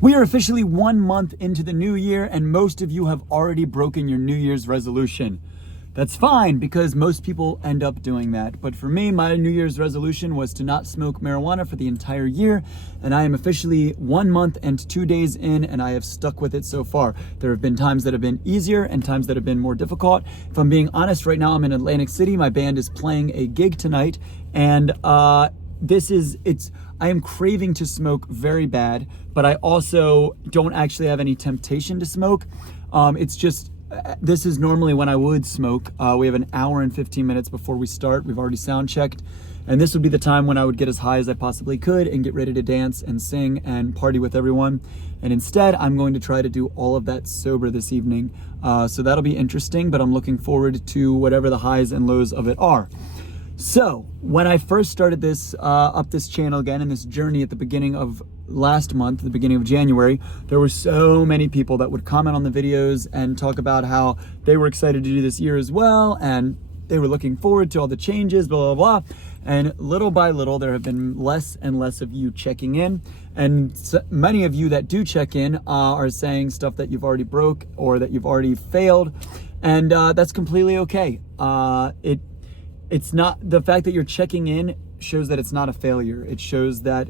We are officially 1 month into the new year, and most of you have already broken your New Year's resolution. That's fine because most people end up doing that. But for me, my New Year's resolution was to not smoke marijuana for the entire year, and I am officially 1 month and 2 days in, and I have stuck with it so far. There have been times that have been easier and times that have been more difficult. If I'm being honest, right now I'm in Atlantic City. My band is playing a gig tonight, and I am craving to smoke very bad, but I also don't actually have any temptation to smoke. This is normally when I would smoke. We have an hour and 15 minutes before we start. We've already sound checked. And this would be the time when I would get as high as I possibly could and get ready to dance and sing and party with everyone. And instead, I'm going to try to do all of that sober this evening. So that'll be interesting, but I'm looking forward to whatever the highs and lows of it are. So when I first started this channel again and this journey at the beginning of last month, the beginning of January, there were so many people that would comment on the videos and talk about how they were excited to do this year as well, and they were looking forward to all the changes, blah, blah, blah. And little by little, there have been less and less of you checking in. And so many of you that do check in are saying stuff that you've already broke or that you've already failed. And that's completely okay. It's not, the fact that you're checking in shows that it's not a failure. It shows that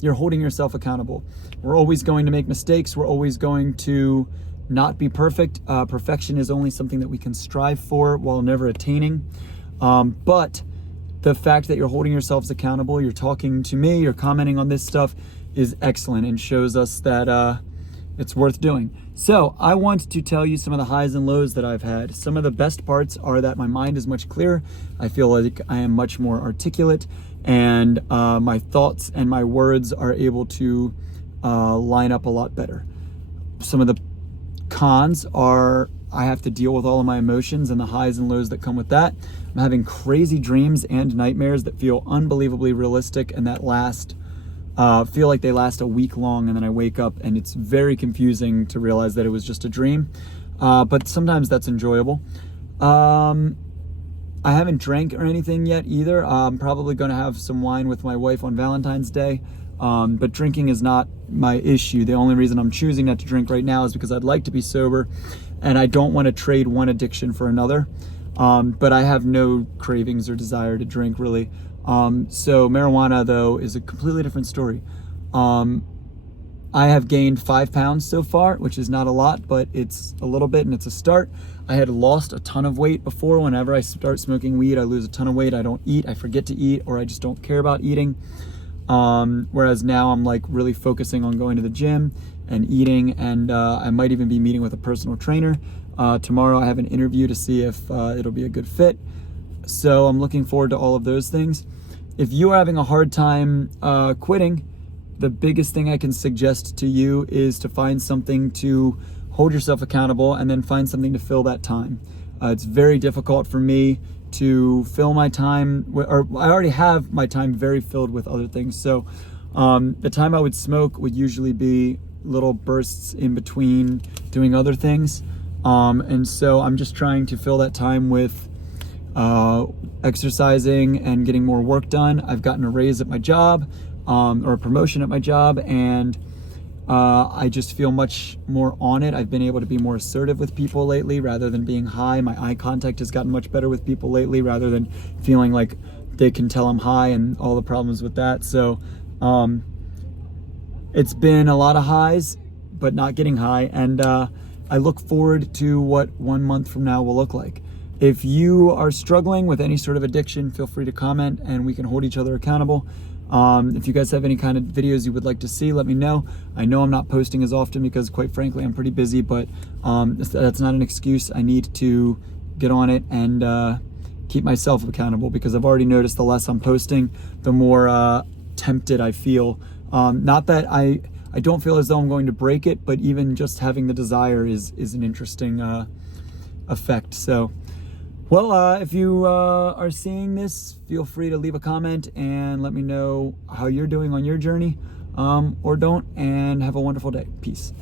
you're holding yourself accountable. We're always going to make mistakes. We're always going to not be perfect. Perfection is only something that we can strive for while never attaining. But the fact that you're holding yourselves accountable, you're talking to me, you're commenting on this stuff is excellent and shows us that it's worth doing. So I want to tell you some of the highs and lows that I've had. Some of the best parts are that my mind is much clearer. I feel like I am much more articulate, and my thoughts and my words are able to line up a lot better. Some of the cons are I have to deal with all of my emotions and the highs and lows that come with that. I'm having crazy dreams and nightmares that feel unbelievably realistic and that feel like they last a week long, and then I wake up and it's very confusing to realize that it was just a dream. But sometimes that's enjoyable. I haven't drank or anything yet either. I'm probably going to have some wine with my wife on Valentine's Day. But drinking is not my issue. The only reason I'm choosing not to drink right now is because I'd like to be sober and I don't want to trade one addiction for another. But I have no cravings or desire to drink really. So marijuana, though, is a completely different story. I have gained 5 pounds so far, which is not a lot, but it's a little bit and it's a start. I had lost a ton of weight before. Whenever I start smoking weed, I lose a ton of weight. I don't eat, I forget to eat, or I just don't care about eating. Whereas now I'm like really focusing on going to the gym and eating, and I might even be meeting with a personal trainer. Tomorrow I have an interview to see if it'll be a good fit. So I'm looking forward to all of those things. If you are having a hard time quitting, the biggest thing I can suggest to you is to find something to hold yourself accountable and then find something to fill that time. It's very difficult for me to fill my time, or I already have my time very filled with other things. So the time I would smoke would usually be little bursts in between doing other things. And so I'm just trying to fill that time with exercising and getting more work done. I've gotten a raise at my job, or a promotion at my job, and I just feel much more on it. I've been able to be more assertive with people lately rather than being high. My eye contact has gotten much better with people lately rather than feeling like they can tell I'm high and all the problems with that. So it's been a lot of highs, but not getting high. And I look forward to what 1 month from now will look like. If you are struggling with any sort of addiction, feel free to comment and we can hold each other accountable. If you guys have any kind of videos you would like to see, let me know. I know I'm not posting as often because quite frankly, I'm pretty busy, but that's not an excuse. I need to get on it and keep myself accountable, because I've already noticed the less I'm posting, the more tempted I feel. Not that I don't feel as though I'm going to break it, but even just having the desire is an interesting effect. So, well, if you are seeing this, feel free to leave a comment and let me know how you're doing on your journey, or don't, and have a wonderful day. Peace.